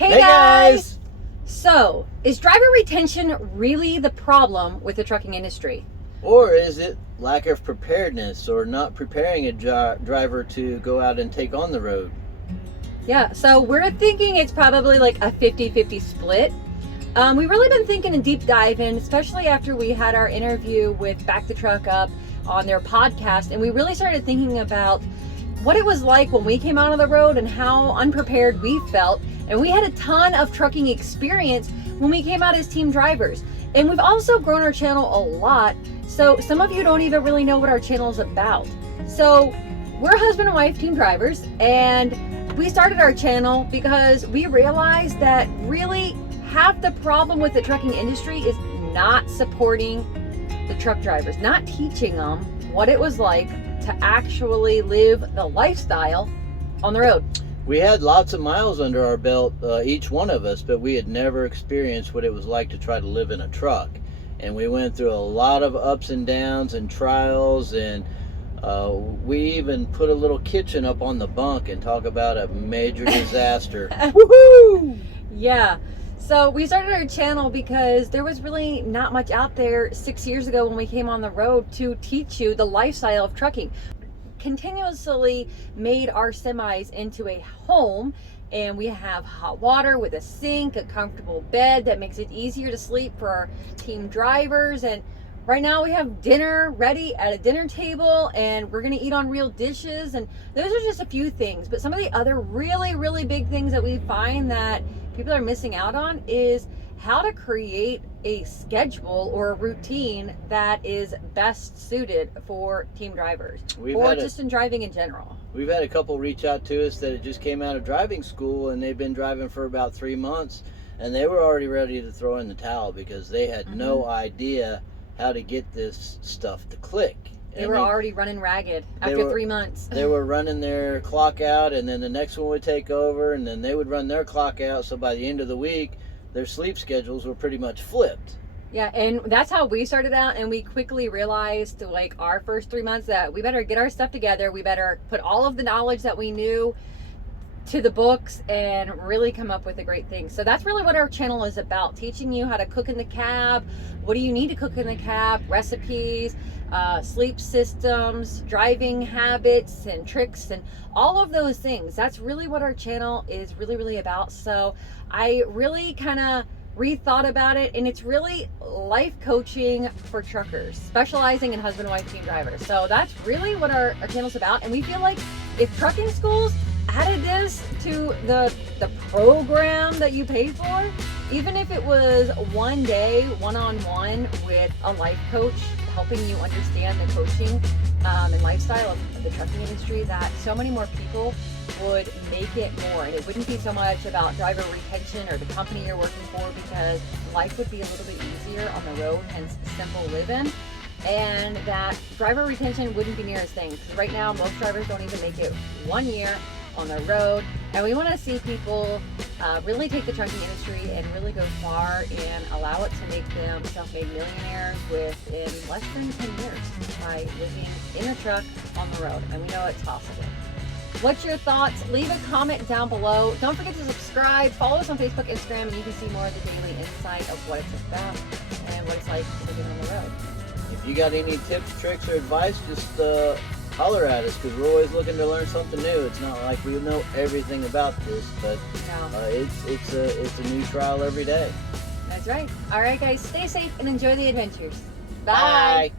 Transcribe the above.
Hey guys! So, is driver retention really the problem with the trucking industry? Or is it lack of preparedness or not preparing a driver to go out and take on the road? Yeah, so we're thinking it's probably like a 50-50 split. We've really been thinking and deep diving, especially after we had our interview with Back the Truck Up on their podcast, and we really started thinking about what it was like when we came out on the road and how unprepared we felt. And we had a ton of trucking experience when we came out as team drivers. And we've also grown our channel a lot, so some of you don't even really know what our channel is about. So we're husband and wife team drivers, and we started our channel because we realized that really half the problem with the trucking industry is not supporting the truck drivers, not teaching them what it was like to actually live the lifestyle on the road. We had lots of miles under our belt, each one of us, but we had never experienced what it was like to try to live in a truck. And we went through a lot of ups and downs and trials, and we even put a little kitchen up on the bunk and talk about a major disaster. Woohoo! Yeah. So we started our channel because there was really not much out there 6 years ago when we came on the road to teach you the lifestyle of trucking. Continuously made our semis into a home, and we have hot water with a sink, a comfortable bed that makes it easier to sleep for our team drivers. And right now we have dinner ready at a dinner table, and we're going to eat on real dishes. And those are just a few things, but some of the other really big things that we find that people are missing out on is how to create a schedule or a routine that is best suited for team drivers or just in driving in general. We've had a couple reach out to us that just came out of driving school, and they've been driving for about 3 months, and they were already ready to throw in the towel because they had no idea how to get this stuff to click. They were already running ragged after 3 months. They were running their clock out, and then the next one would take over, and then they would run their clock out. So by the end of the week, their sleep schedules were pretty much flipped. Yeah, and that's how we started out, and we quickly realized, like, our first 3 months that we better get our stuff together. We better put all of the knowledge that we knew to the books and really come up with a great thing. So that's really what our channel is about, teaching you how to cook in the cab. What do you need to cook in the cab? Recipes, sleep systems, driving habits and tricks, and all of those things. That's really what our channel is really about. So I really kind of rethought about it, and it's really life coaching for truckers, specializing in husband and wife team drivers. So that's really what our channel's about. And we feel like if trucking schools added this to the program that you pay for, even if it was one day one-on-one with a life coach helping you understand the coaching and lifestyle of the trucking industry, that so many more people would make it more. And it wouldn't be so much about driver retention or the company you're working for, because life would be a little bit easier on the road, hence simple living. And that driver retention wouldn't be near as thing, because right now most drivers don't even make it 1 year on the road. And we want to see people really take the trucking industry and really go far and allow it to make them self-made millionaires within less than 10 years by living in a truck on the road. And we know it's possible. What's your thoughts? Leave a comment down below. Don't forget to subscribe. Follow us on Facebook, Instagram, and you can see more of the daily insight of what it's about and what it's like living on the road. If you got any tips, tricks, or advice, just holler at us, because we're always looking to learn something new. It's not like we know everything about this, but it's a new trial every day. That's right. All right, guys, stay safe and enjoy the adventures. Bye. Bye.